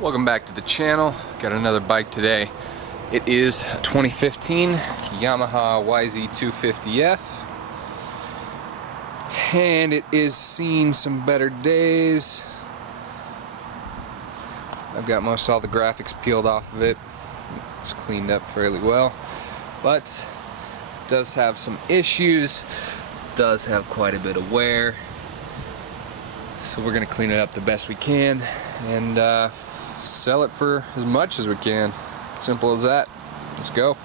Welcome back to the channel. Got another bike today. It is a 2015 Yamaha YZ250f, and it is seen some better days. I've got most all the graphics peeled off of it. It's cleaned up fairly well, but it does have some issues. Does have quite a bit of wear, so we're gonna clean it up the best we can and sell it for as much as we can. Simple as that. Let's go.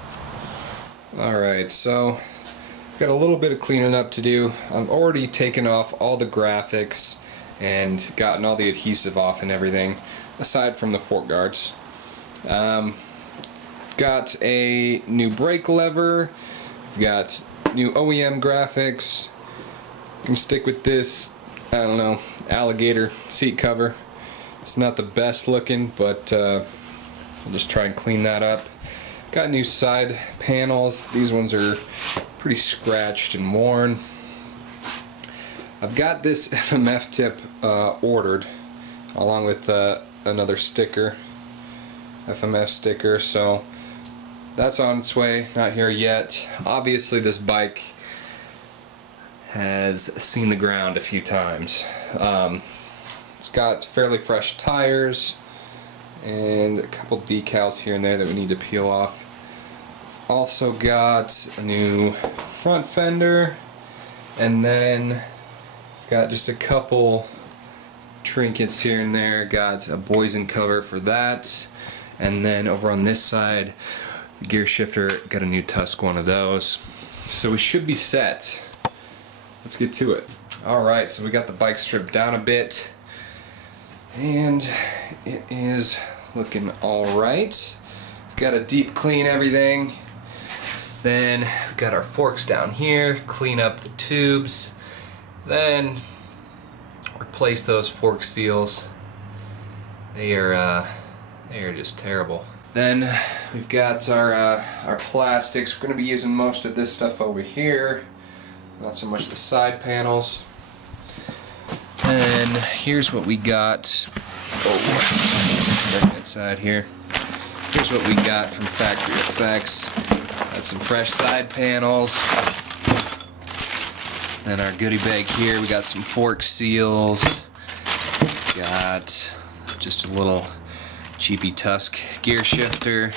Alright, so got a little bit of cleaning up to do. I've already taken off all the graphics and gotten all the adhesive off and everything, aside from the fork guards. Got a new brake lever. We've got new OEM graphics. You can stick with this, I don't know, alligator seat cover. It's not the best looking, but I'll just try and clean that up. Got new side panels. These ones are pretty scratched and worn. I've got this FMF tip ordered, along with another sticker, FMF sticker, so that's on its way, not here yet. Obviously this bike has seen the ground a few times. It's got fairly fresh tires and a couple decals here and there that we need to peel off. Also got a new front fender, and then I've got just a couple trinkets here and there. Got a Boysen cover for that, and then over on this side, the gear shifter, got a new Tusk one of those. So we should be set. Let's get to it. Alright, so we got the bike stripped down a bit, and it is looking alright. Got to deep clean everything. Then we've got our forks down here, clean up the tubes, then replace those fork seals. They are just terrible. Then we've got our plastics. We're going to be using most of this stuff over here, not so much the side panels. And here's what we got. Right inside here. Here's what we got from Factory Effects. Got some fresh side panels. Then our goodie bag here, we got some fork seals. Got just a little cheapy Tusk gear shifter.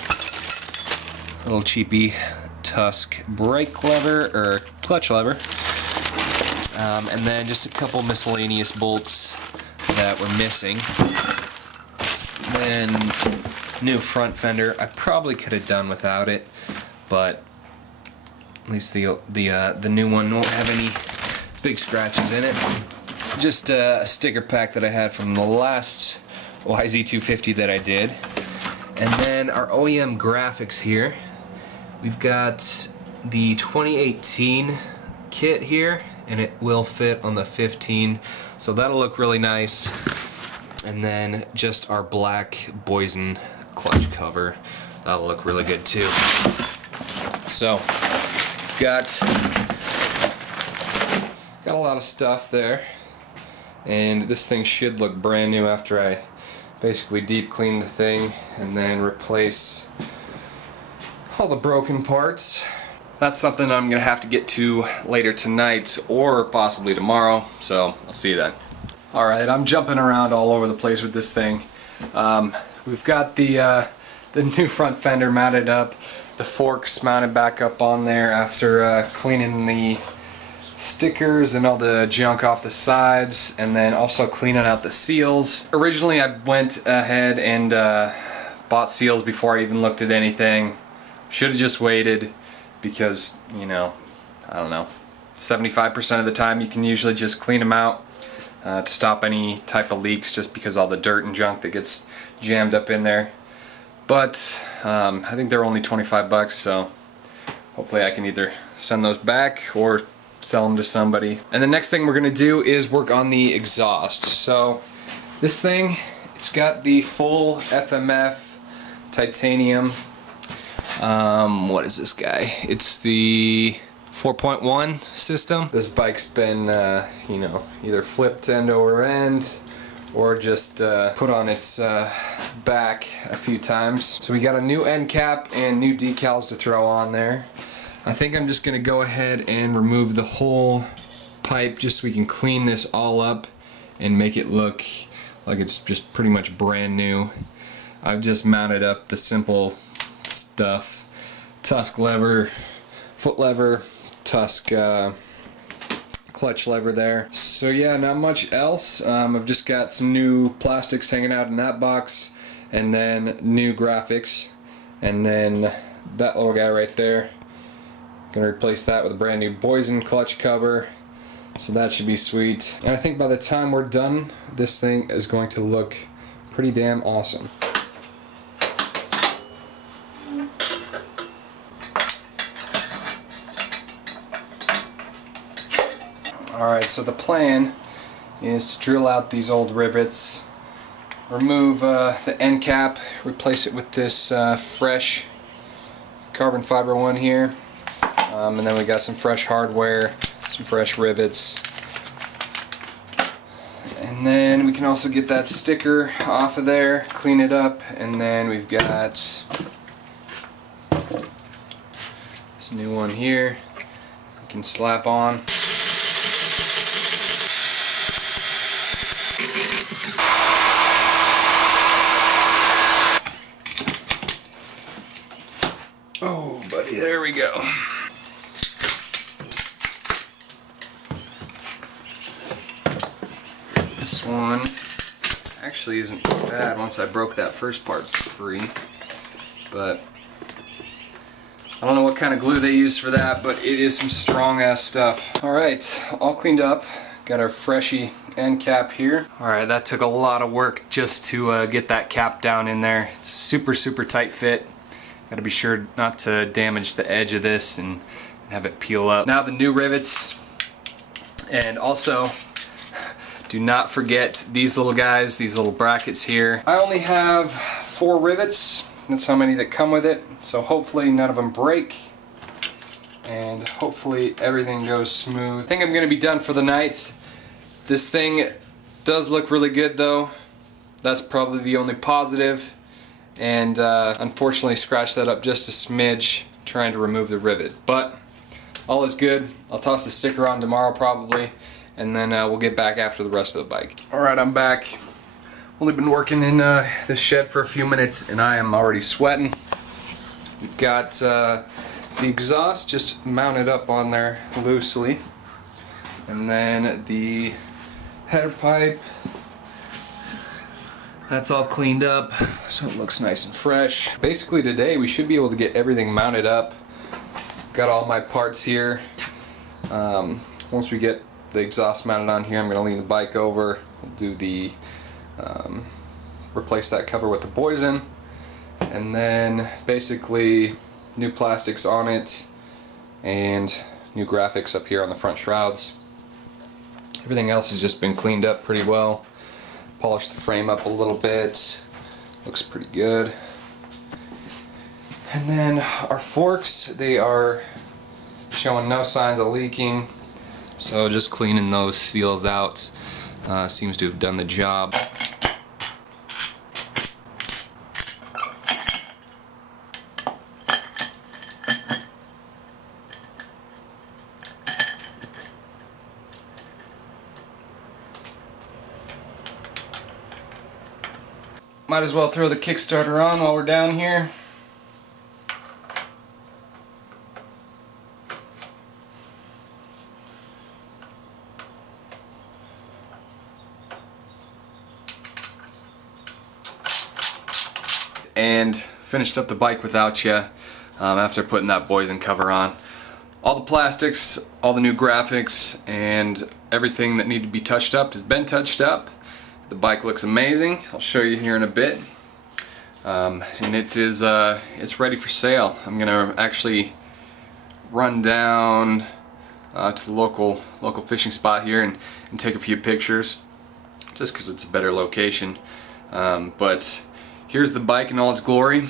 A little cheapy Tusk brake lever, or clutch lever. And then just a couple miscellaneous bolts that were missing. Then new front fender. I probably could have done without it, but at least the new one won't have any big scratches in it. Just a sticker pack that I had from the last YZ250 that I did. And then our OEM graphics here. We've got the 2018 kit here, and it will fit on the 15, so that'll look really nice. And then just our black Boysen clutch cover, that'll look really good too. So we've got a lot of stuff there, and this thing should look brand new after I basically deep clean the thing and then replace all the broken parts. That's something I'm gonna have to get to later tonight or possibly tomorrow, so I'll see you then. Alright, I'm jumping around all over the place with this thing. We've got the new front fender mounted up, the forks mounted back up on there after cleaning the stickers and all the junk off the sides, and then also cleaning out the seals. Originally I went ahead and bought seals before I even looked at anything. Should have just waited, because, you know, I don't know, 75% of the time you can usually just clean them out to stop any type of leaks, just because all the dirt and junk that gets jammed up in there. But I think they're only 25 bucks, so hopefully I can either send those back or sell them to somebody. And the next thing we're gonna do is work on the exhaust. So this thing, it's got the full FMF titanium. What is this guy? It's the 4.1 system. This bike's been, you know, either flipped end over end or just put on its back a few times. So we got a new end cap and new decals to throw on there. I think I'm just gonna go ahead and remove the whole pipe just so we can clean this all up and make it look like it's just pretty much brand new. I've just mounted up the simple stuff: tusk lever, foot lever, tusk clutch lever there. So yeah, not much else. I've just got some new plastics hanging out in that box, and then new graphics, and then that little guy right there. Gonna replace that with a brand new Boysen clutch cover, so that should be sweet. And I think by the time we're done, this thing is going to look pretty damn awesome. Alright, so the plan is to drill out these old rivets, remove the end cap, replace it with this fresh carbon fiber one here, and then we got some fresh hardware, some fresh rivets, and then we can also get that sticker off of there, clean it up, and then we've got this new one here we can slap on. Oh, buddy, there we go. This one actually isn't bad once I broke that first part free, but I don't know what kind of glue they use for that, but it is some strong ass stuff. Alright, all cleaned up. Got our freshy end cap here. Alright, that took a lot of work just to get that cap down in there. It's super tight fit. Gotta be sure not to damage the edge of this and have it peel up. Now the new rivets, and also do not forget these little guys, these little brackets here. I only have 4 rivets. That's how many that come with it. So hopefully none of them break, and hopefully everything goes smooth. I think I'm gonna be done for the night. This thing does look really good though. That's probably the only positive. And unfortunately scratched that up just a smidge trying to remove the rivet, but all is good. I'll toss the sticker on tomorrow probably, and then we'll get back after the rest of the bike. Alright, I'm back. Only been working in this shed for a few minutes and I am already sweating. We've got the exhaust just mounted up on there loosely, and then the header pipe, that's all cleaned up, so it looks nice and fresh. Basically today we should be able to get everything mounted up. Got all my parts here. Once we get the exhaust mounted on here, I'm going to lean the bike over. We'll do the replace that cover with the Boysen, and then basically new plastics on it and new graphics up here on the front shrouds. Everything else has just been cleaned up pretty well. Polished the frame up a little bit, looks pretty good. And then our forks, they are showing no signs of leaking, so just cleaning those seals out seems to have done the job. Might as well throw the Kickstarter on while we're down here. And finished up the bike without you after putting that Boysen cover on. All the plastics, all the new graphics, and everything that needed to be touched up has been touched up. The bike looks amazing. I'll show you here in a bit, and it's ready for sale. I'm gonna actually run down to the local fishing spot here and take a few pictures, just because it's a better location. But here's the bike in all its glory.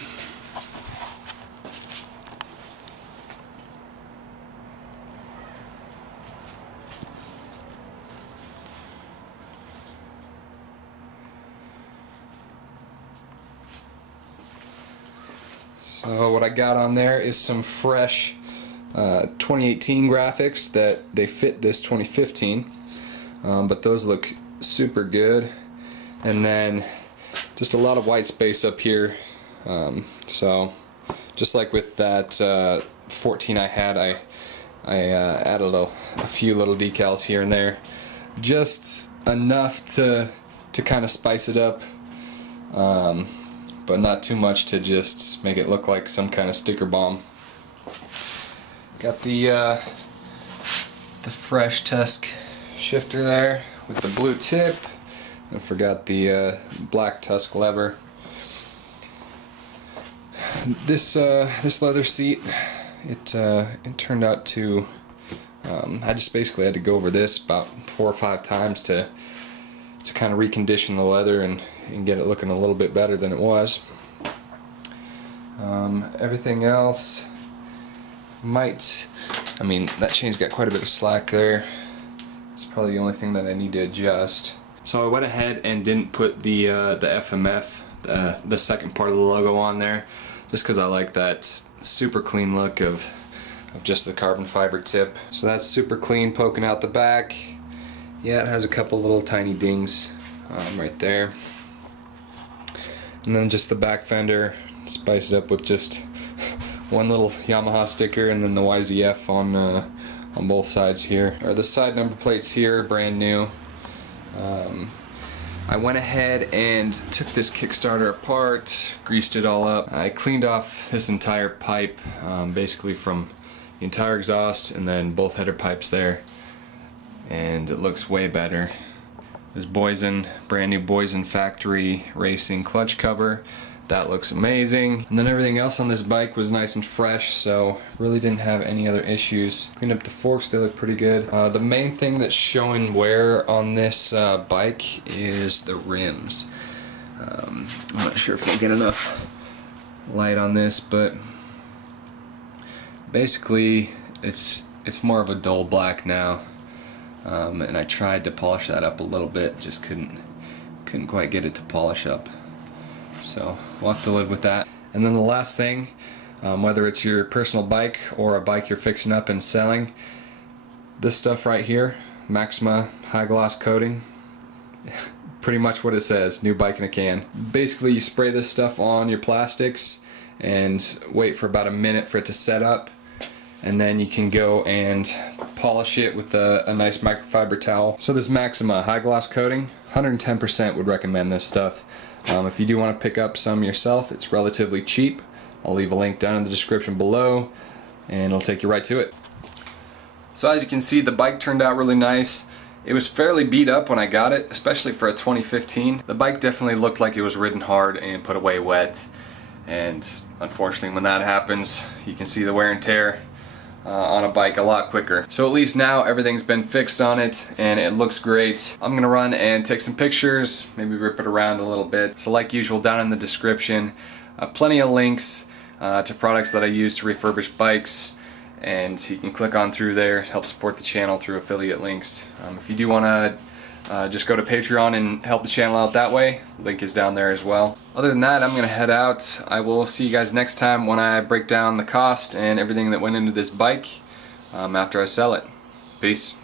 So what I got on there is some fresh 2018 graphics that they fit this 2015, but those look super good. And then just a lot of white space up here, so just like with that 14 I had, I added a few little decals here and there, just enough to kind of spice it up, but not too much to just make it look like some kind of sticker bomb. Got the fresh Tusk shifter there with the blue tip. I forgot the black Tusk lever. This leather seat, it turned out to I just basically had to go over this about 4 or 5 times to kind of recondition the leather and get it looking a little bit better than it was. Everything else I mean, that chain's got quite a bit of slack there. It's probably the only thing that I need to adjust. So I went ahead and didn't put the FMF, the second part of the logo on there, just because I like that super clean look of just the carbon fiber tip. So that's super clean, poking out the back. Yeah, it has a couple little tiny dings right there. And then just the back fender, spiced up with just one little Yamaha sticker, and then the YZF on both sides here. The side number plates here, brand new. I went ahead and took this Kickstarter apart, greased it all up. I cleaned off this entire pipe, basically from the entire exhaust and then both header pipes there, and it looks way better. This Boysen, brand new Boysen factory racing clutch cover, that looks amazing. And then everything else on this bike was nice and fresh, so really didn't have any other issues. Cleaned up the forks, they look pretty good. The main thing that's showing wear on this bike is the rims. I'm not sure if I'll get enough light on this, but basically it's more of a dull black now. And I tried to polish that up a little bit, just couldn't quite get it to polish up. So we'll have to live with that. And then the last thing, whether it's your personal bike or a bike you're fixing up and selling, this stuff right here, Maxima high gloss coating, pretty much what it says, new bike in a can. Basically you spray this stuff on your plastics and wait for about a minute for it to set up, and then you can go and polish it with a nice microfiber towel. So this Maxima high gloss coating, 110% would recommend this stuff. If you do want to pick up some yourself, it's relatively cheap. I'll leave a link down in the description below and it'll take you right to it. So as you can see, the bike turned out really nice. It was fairly beat up when I got it, especially for a 2015. The bike definitely looked like it was ridden hard and put away wet, and unfortunately when that happens you can see the wear and tear on a bike a lot quicker. So at least now everything's been fixed on it and it looks great. I'm gonna run and take some pictures, maybe rip it around a little bit. So like usual, down in the description, plenty of links to products that I use to refurbish bikes, and you can click on through there, help support the channel through affiliate links. If you do want to just go to Patreon and help the channel out that way, link is down there as well. Other than that, I'm gonna head out. I will see you guys next time when I break down the cost and everything that went into this bike after I sell it. Peace.